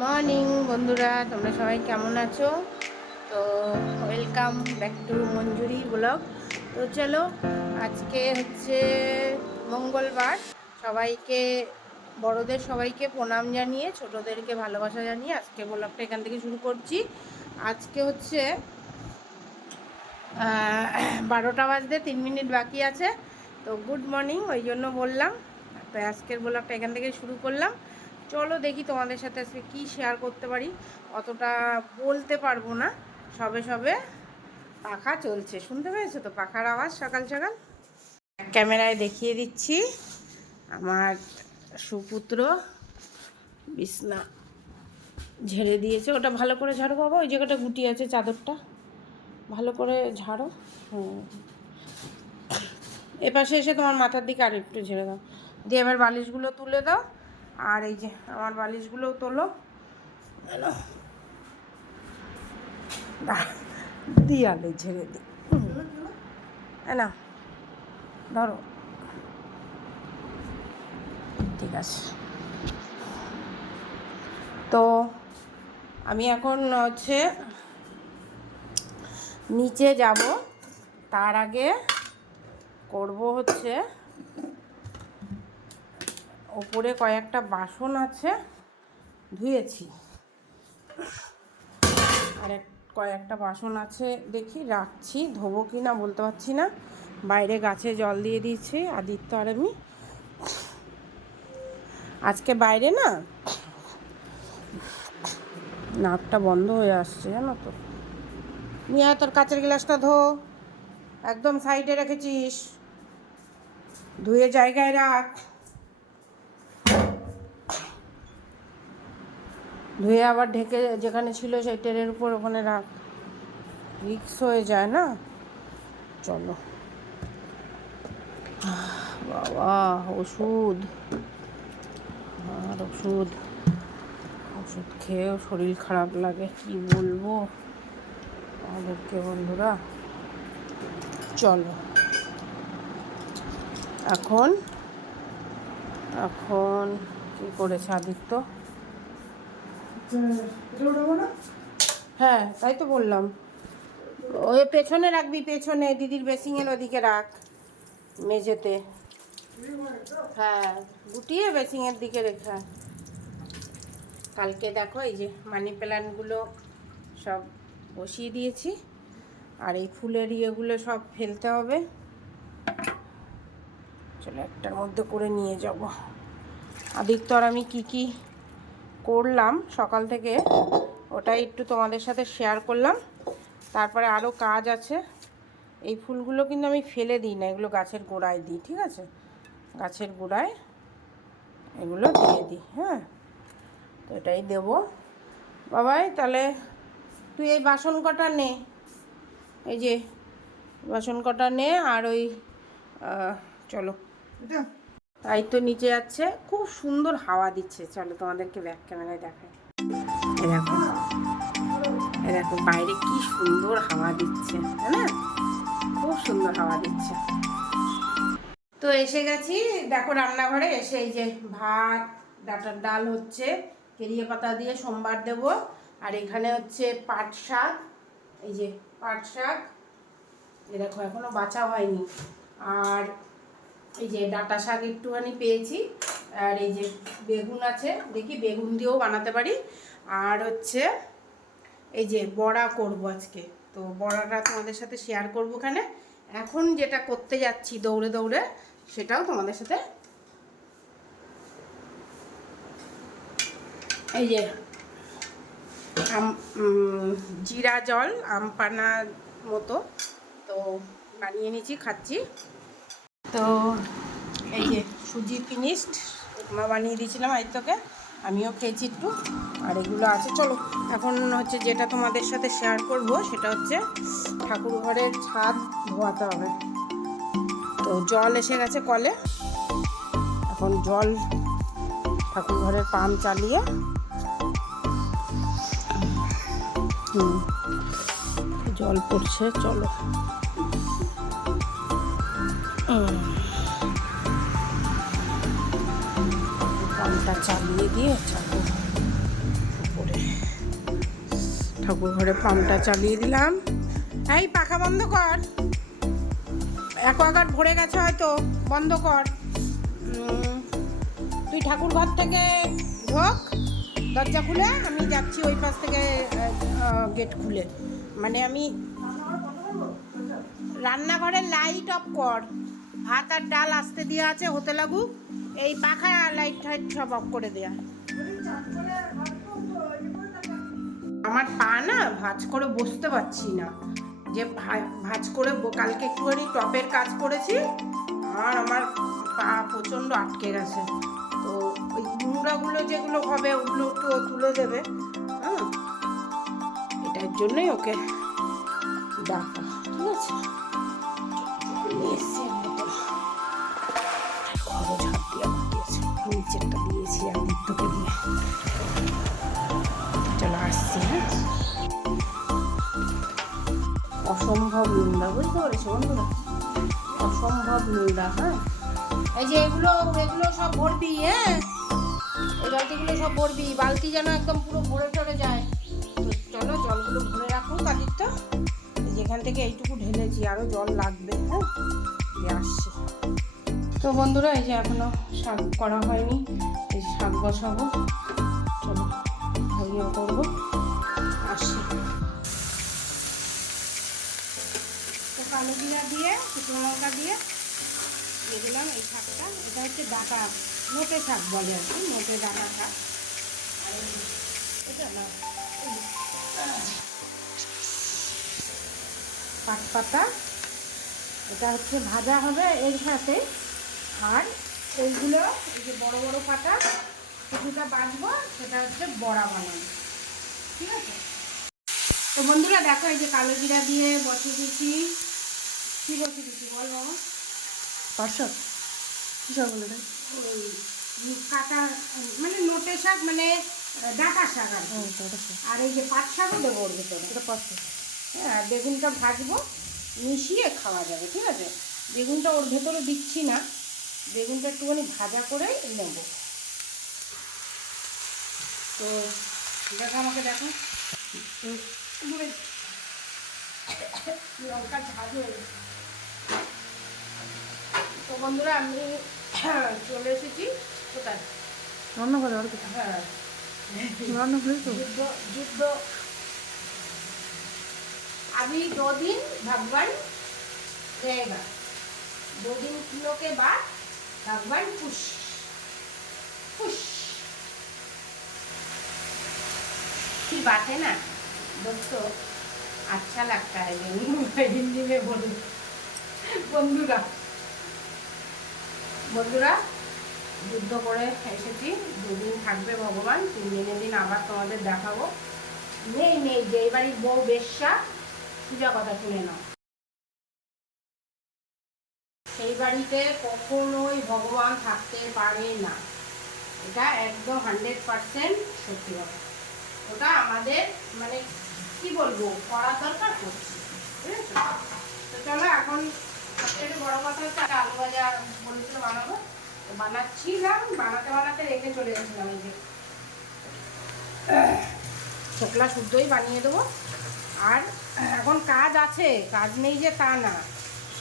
Morning, বন্ধুরা, তোমরা সবাই কেমন আছো? তো welcome back to Manjuri vlog. তো চলো, আজকে হচ্ছে মঙ্গলবার। সবাইকে, বড়দের সবাইকে প্রণাম জানিয়ে, ছোটদেরকে ভালোবাসা জানিয়ে আজকে ব্লগটা এখান থেকে শুরু করছি। আজকে হচ্ছে বারোটা বাজতে তিন মিনিট বাকি আছে। তো গুড মর্নিং, ওই জন্য বললাম। তো আজকের ব্লগটা এখান থেকে শুরু করলাম। চলো দেখি তোমাদের সাথে আজকে কী শেয়ার করতে পারি। অতটা বলতে পারব না। সবে সবে পাখা চলছে। শুনতে পেয়েছ তো? পাখার আওয়াজ সকাল সকাল? ক্যামেরায় দেখিয়ে দিচ্ছি। আমার সুপুত্র বিছনা ঝেড়ে দিয়েছে। ওটা ভালো করে ঝাড়ো বাবা। ওই জায়গাটা গুটি আছে চাদরটা। ভালো করে ঝাড়ো। হুম। এপাশে এসে তোমার মাথার দিকে আর একটু ঝেড়ে দাও। দিয়ে এবার বালিশগুলো তুলে দাও। আর এই যে আমার বালিশগুলোও তোলো। দিয়ালে ঝেড়ে দি। না ধরো। ঠিক আছে। তো আমি এখন হচ্ছে নিচে যাব। তার আগে করব হচ্ছে ওপরে কয়েকটা বাসন আছে, ধুয়েছি। আর এক, কয়েকটা বাসন আছে, দেখি রাখছি, ধোবো কি না বলতে পারছি না। বাইরে গাছে জল দিয়ে দিয়েছি, আদিত্য আর আমি। আজকে বাইরে না, নাকটা বন্ধ হয়ে আসছে, জানো তো। নিয়ে তোর কাচের গ্লাসটা ধো, একদম সাইডে রেখেছিস। ধুয়ে জায়গায় রাখ। ধুয়ে আবার ঢেকে যেখানে ছিল সেই ট্রেনের উপর ওখানে রাখ রিক্স হয়ে যায় না? চলো। বাবা, ওষুধ। আর ওষুধ। ওষুধ খেয়েও শরীর খারাপ লাগে, কি বলব? আমাদেরকে বন্ধুরা, চলো। এখন? এখন কি করেছে আদিত্য? হ্যাঁ তাই তো বললাম। ওই পেছনে রাখবি, পেছনে। দিদির বেসিংয়ের ওদিকে রাখ, মেঝেতে। হ্যাঁ গুটিয়ে বেসিংয়ের দিকে রেখা কালকে দেখো, এই যে মানি প্ল্যান্টগুলো সব বসিয়ে দিয়েছি। আর এই ফুলের ইয়েগুলো সব ফেলতে হবে। চলো একটার মধ্যে করে নিয়ে যাব। আদিত্য আর আমি কি কি করলাম, সকাল থেকে ওটাই একটু তোমাদের সাথে শেয়ার করলাম। তারপরে আরও কাজ আছে। এই ফুলগুলো কিন্তু আমি ফেলে দিই না, এগুলো গাছের গোড়ায় দিই, ঠিক আছে? গাছের গোড়ায় এগুলো দিয়ে দিই হ্যাঁ? তো এটাই দেবো। বাবাই, তাহলে তুই এই বাসন কটা নে। এই যে বাসন কটা নে আর ওই চলো। তাই তো নিচে যাচ্ছে। খুব সুন্দর হাওয়া দিচ্ছে। চলো তোমাদেরকে ব্যাক ক্যামেরায় দেখাই। এ দেখো। দেখো, বাইরে কি সুন্দর হাওয়া দিচ্ছে, তাই না? খুব সুন্দর হাওয়া দিচ্ছে। তো এসে গেছি। দেখো রান্নাঘরে এসে এই যে ভাত, ডাটার ডাল হচ্ছে, কেরিয়ে পাতা দিয়ে সোমবার দেব। আর এখানে হচ্ছে পাট শাক, এই যে পাট শাক। এ দেখো, এখনও বাঁচা হয়নি। আর এই যে ডাটা শাক একটুখানি পেয়েছি, আর এই যে বেগুন আছে, দেখি বেগুন দিয়েও বানাতে পারি। আর হচ্ছে এই যে বড়া করব আজকে, তো বড়াটা তোমাদের সাথে শেয়ার করব এখানে এখন যেটা করতে যাচ্ছি দৌড়ে দৌড়ে, সেটাও তোমাদের সাথে। এই যে আম জিরা জল আমপানার মতো, তো বানিয়ে নিয়েছি খাচ্ছি। তো এই যে সুজি ফিনিশড উপমা বানিয়ে দিয়েছিলাম আদিত্যকে, আমিও খেয়েছি একটু, আর এগুলো আছে। চলো, এখন হচ্ছে যেটা তোমাদের সাথে শেয়ার করব, সেটা হচ্ছে ঠাকুর ঘরের ছাদ ধোয়াতে হবে। তো জল এসে গেছে কলে। এখন জল ঠাকুর ঘরের পাম্প চালিয়ে। জল পড়ছে, চলো। পাম্পটা চালিয়ে দিয়ে ঠাকুর ঠাকুর ঘরে পাম্পটা চালিয়ে দিলাম। এই পাখা বন্ধ কর। অ্যাকোয়াগার্ড ভরে গেছে হয়তো, বন্ধ কর। তুই ঠাকুর ঘর থেকে ঢোক, দরজা খুলে, আমি যাচ্ছি ওই পাশ থেকে গেট খুলে। মানে আমি রান্নাঘরের লাইট অফ কর। ভাত আর ডাল আসতে দেওয়া আছে, হতে লাগুক। এই পাখা লাইট টাইট সব অফ করে দেয়া। আমার পা না ভাঁজ করে বসতে পারছি না। যে ভাঁজ করে কালকে একটুখানি টপের কাজ করেছি, আর আমার পা প্রচণ্ড আটকে গেছে। তো ওই নোংরাগুলো যেগুলো হবে, ওগুলো একটু তুলে দেবে। হ্যাঁ এটার জন্যই ওকে ডাকা। দিয়েছে নিচেরটা দিয়েছি আদিত্যকে দিয়ে। চলে আসছি হ্যাঁ? অসম্ভব নিন্দা বুঝতে পেরেছ বন্ধুরা? অসম্ভব নিন্দা হ্যাঁ? এই যে এগুলো এগুলো সব ভরবি হ্যাঁ? এই বালতিগুলো সব ভরবি বালতি যেন একদম পুরো ভরে টরে যায়। তো চলো জলগুলো ভরে রাখুক আদিত্য যেখান থেকে এইটুকু ঢেলেছি আরও জল লাগবে হ্যাঁ? আসছি। তো বন্ধুরা, এই যে এখনও শাক করা হয়নি, এই শাক বসাবো। চলো ভাইও করব। আসি তো কালো জিরা দিয়ে, শুকনো লঙ্কা দিয়ে দিয়ে দিলাম এই শাকটা। এটা হচ্ছে ডাটা নোটে শাক বলে আর কি নোটে ডাটা শাক। আর এটা পাট পাতা এটা হচ্ছে ভাজা হবে এর সাথে আর এইগুলো এই যে বড় বড় পাতা কিছুটা বাঁচবো সেটা হচ্ছে বড়া বানানো ঠিক আছে? তো বন্ধুরা দেখো এই যে কালো জিরা দিয়ে বসে দিচ্ছি কী বসে দিচ্ছি বল বাবা? পার্শ্বদ কী সব বলে ওই কাটা মানে নোটে শাক মানে ডাটা শাক আর এই যে পাট শাকও দেবো ওর ভিতরে। এটা পার্শ্বদ হ্যাঁ বেগুনটা ভাজবো মিশিয়ে খাওয়া যাবে ঠিক আছে? বেগুনটা ওর ভেতরে দিচ্ছি না। বেগুনটা একটুখানি ভাজা করে নেব তো দেখো আমাকে দেখো তো দূরে লঙ্কা ঝাল হয়ে গেছে। তো বন্ধুরা আমি চলে এসেছি কোথায় রান্না করে আর কিছু হ্যাঁ রান্না করে তো युद्ध युद्ध अभी दो दिन भगवान रहेगा दो दिन किलो के बाद भगवान खुश खुश की बात है ना दोस्तों अच्छा लगता है जरूर हिंदी में बोलूं বন্ধুরা বন্ধুরা যুদ্ধ করে এসেছি দুদিন থাকবে ভগবান তিন দিনের দিন আবার তোমাদের দেখাবো নেই নেই যে এই বাড়ির বউ বেশ্যা পূজা কথা শুনে নাও সেই বাড়িতে কখনোই ভগবান থাকতে পারে না। এটা একদম হান্ড্রেড পার্সেন্ট সত্যি কথা। ওটা আমাদের মানে কি বলব করা দরকার করছি তো চলো এখন সবথেকে বড় কথা হচ্ছে আলু ভাজা বলেছিল বানাবো। তো বানাচ্ছিলাম, বানাতে বানাতে রেখে চলে গেছিলাম এই যে। ছোকলা শুদ্ধই বানিয়ে দেবো। আর এখন কাজ আছে, কাজ নেই যে তা না।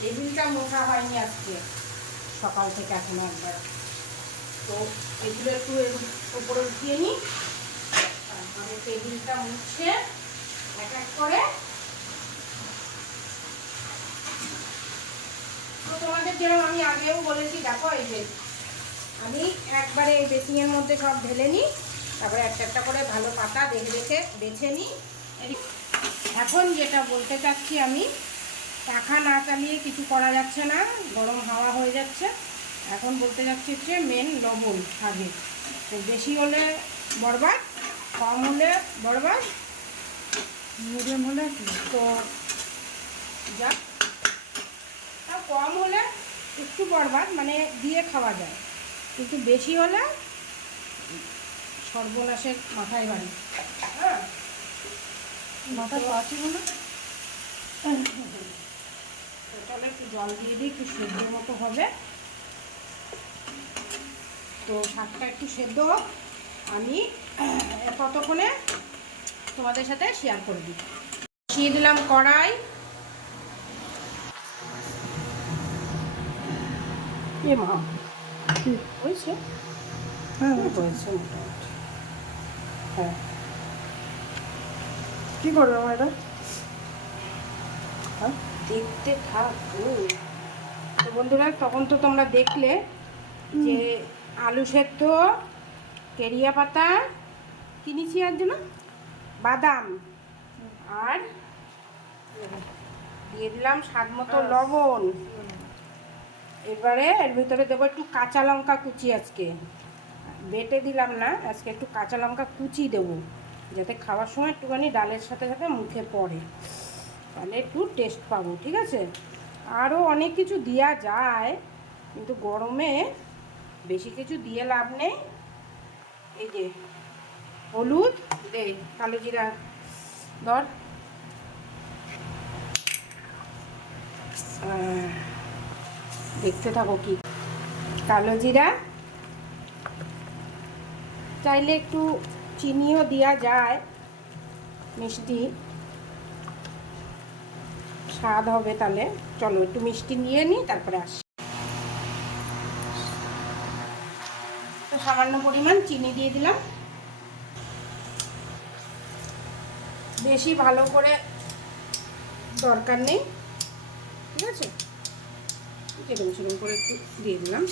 টেবিলটা মোছা হয়নি আজকে। সকাল থেকে এখনও একবার। তো এগুলো একটু উপরে উঠিয়ে নিই। তারপরে টেবিলটা মুছে এক এক করে। তো তোমাদের যেরকম আমি আগেও বলেছি, দেখো এই যে আমি একবারে এই বেসিংয়ের মধ্যে সব ঢেলে নিই। তারপরে একটা একটা করে ভালো পাতা দেখে দেখে বেছে নিই। এখন যেটা বলতে চাচ্ছি আমি পাখা না চালিয়ে কিছু করা যাচ্ছে না গরম হাওয়া হয়ে যাচ্ছে। এখন বলতে যাচ্ছি হচ্ছে মেন লবণ আগে। তো বেশি হলে বরবাদ কম হলে বরবাদ মিডিয়াম হলে তো যা আর কম হলে একটু বরবাদ মানে দিয়ে খাওয়া যায়। কিন্তু বেশি হলে সর্বনাশের মাথায় বাড়ি। হ্যাঁ? মাথা পাচ্ছি না তো চলো একটু জল দিয়ে দিই একটু সেদ্ধ মতো হবে। তো শাকটা একটু সেদ্ধ হোক আমি ততক্ষণে তোমাদের সাথে শেয়ার করে দিই। বসিয়ে দিলাম কড়াই। এ মা হয়েছে? হ্যাঁ হয়েছে। মোটামুটি? হ্যাঁ। কি করবে আমার এটা? হ্যাঁ, দেখতে থাক তো বন্ধুরা তখন তো তোমরা দেখলে যে আলু সেদ্ধ কেরিয়া পাতা কিনেছি আর জন্য? বাদাম। আর দিয়ে দিলাম স্বাদ মতো লবণ। এবারে এর ভিতরে দেবো একটু কাঁচা লঙ্কা কুচি আজকে। বেটে দিলাম না আজকে একটু কাঁচা লঙ্কা কুচি দেবো। যাতে খাওয়ার সময় একটুখানি ডালের সাথে সাথে মুখে পড়ে। তাহলে একটু টেস্ট পাবো, ঠিক আছে? আরও অনেক কিছু দেওয়া যায়, কিন্তু গরমে বেশি কিছু দিয়ে লাভ নেই। এই যে, হলুদ, দে, কালো জিরা, ধর। দেখতে থাকো কি, কালো জিরা। চাইলে একটু চিনিও দেওয়া যায়, মিষ্টি। স্বাদ হবে তাহলে। চলো একটু মিষ্টি নিয়ে নিই তারপরে আসি। তো সামান্য পরিমাণ চিনি দিয়ে দিলাম। বেশি ভালো করে দরকার নেই। ঠিক আছে? যেরকম সেরকম করে একটু দিয়ে দিলাম।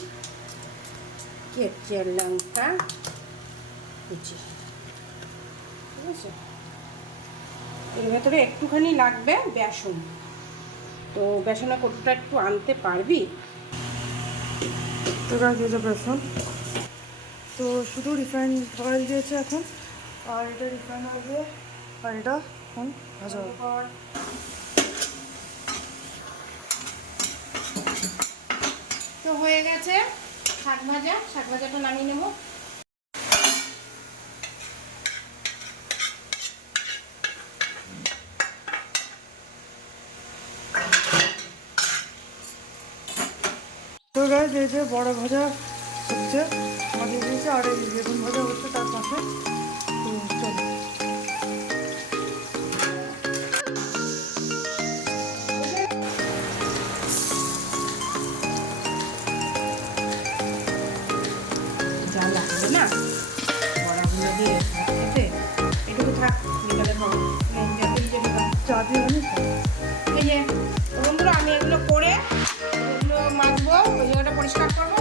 কেচের লঙ্কা, কুচি। ঠিক আছে? এর ভেতরে একটুখানি লাগবে বেসন। তো বেসনের কটুটা একটু আনতে পারবি? তো গাছ দিয়েছে বেসন। তো শুধু রিফাইন্ড অয়েল দিয়েছে এখন। আর এটা রিফাইন্ড অয়েল দিয়ে আর এটা এখন ভাজা হবে। তো হয়ে গেছে শাক ভাজা। শাক ভাজাটা নামিয়ে নেব। গাছ এই যে বড় ভাজা হচ্ছে মাঝে দিয়েছে আর এই বেগুন ভাজা হচ্ছে, তার পাশে তো চলো যা এটুকু থাক বিকালে খাব যে। চা দিয়ে এই যে পরিষ্কার করব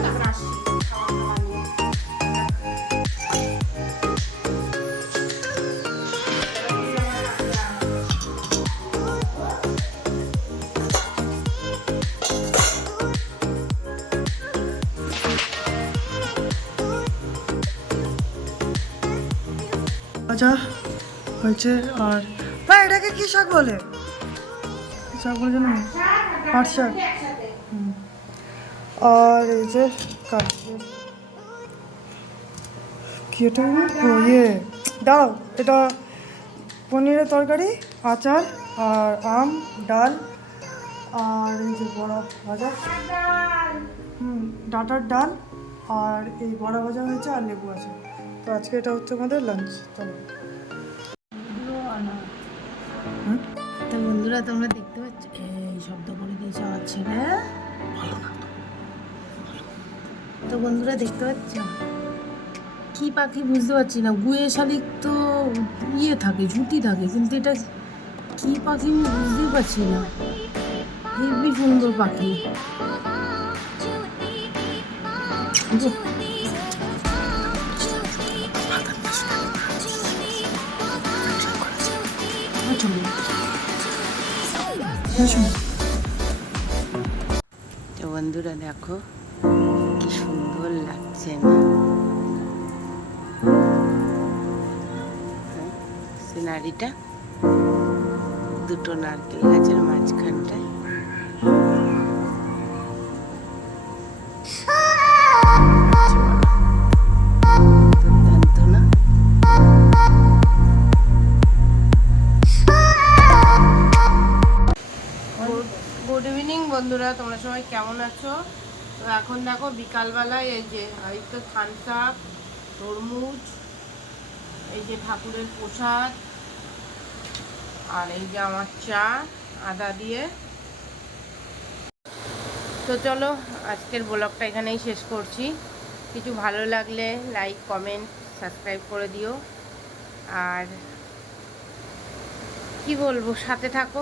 হয়েছে আর না এটাকে কি শাক বলে? শাক বলে জানো পাট শাক। আর এই যে কাশ্মীর কি এটা ইয়ে দাও এটা পনিরের তরকারি আচার আর আম ডাল আর এই যে বড়া ভাজা হুম ডাটার ডাল আর এই বড়া ভাজা হয়েছে আর লেবু আছে তো আজকে এটা হচ্ছে আমাদের লাঞ্চ চলো? তো বন্ধুরা তোমরা দেখতে পাচ্ছ এই শব্দ করে দিয়েছে আমার ছেলে তো বন্ধুরা দেখতে পাচ্ছ কি পাখি বুঝতে পারছি না। গুয়ে শালিক তো ইয়ে থাকে, ঝুঁটি থাকে, কিন্তু এটা কি পাখি আমি বুঝতেই পারছি না। হেবি সুন্দর পাখি। তো বন্ধুরা দেখো লাগছে সিনারিটা দুটো নারকেল গাছের মাঝখানটায়। গুড ইভিনিং বন্ধুরা। তোমরা সবাই কেমন আছো? তো এখন দেখো বিকালবেলায় এই যে, এই তো থানসা তরমুজ, এই যে ঠাকুরের প্রসাদ, আর এই যে আমার চা, আদা দিয়ে। তো চলো, আজকের ব্লগটা এখানেই শেষ করছি। কিছু ভালো লাগলে লাইক কমেন্ট সাবস্ক্রাইব করে দিও। আর কি বলব, সাথে থাকো।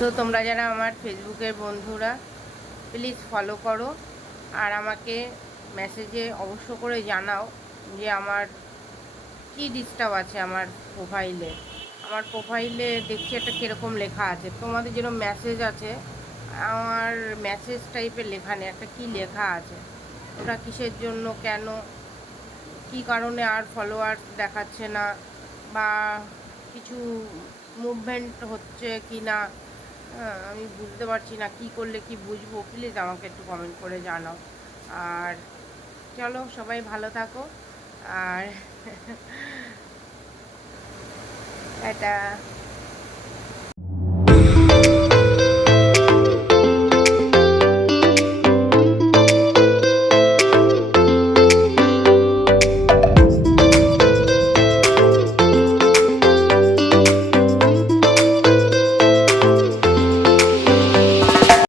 তো তোমরা যারা আমার ফেসবুকের বন্ধুরা প্লিজ ফলো করো। আর আমাকে মেসেজে অবশ্য করে জানাও যে আমার কি ডিস্টার্ব আছে আমার প্রোফাইলে আমার প্রোফাইলে দেখছি একটা কীরকম লেখা আছে। তোমাদের যেরকম মেসেজ আছে, আমার মেসেজ টাইপের লেখা নেই, একটা কী লেখা আছে। ওটা কিসের জন্য, কেন, কি কারণে আর ফলোয়ার দেখাচ্ছে না? বা কিছু মুভমেন্ট হচ্ছে কি না হ্যাঁ, আমি বুঝতে পারছি না কি করলে কি বুঝব। প্লিজ আমাকে একটু কমেন্ট করে জানাও। আর চলো সবাই ভালো থাকো। আর টাটা।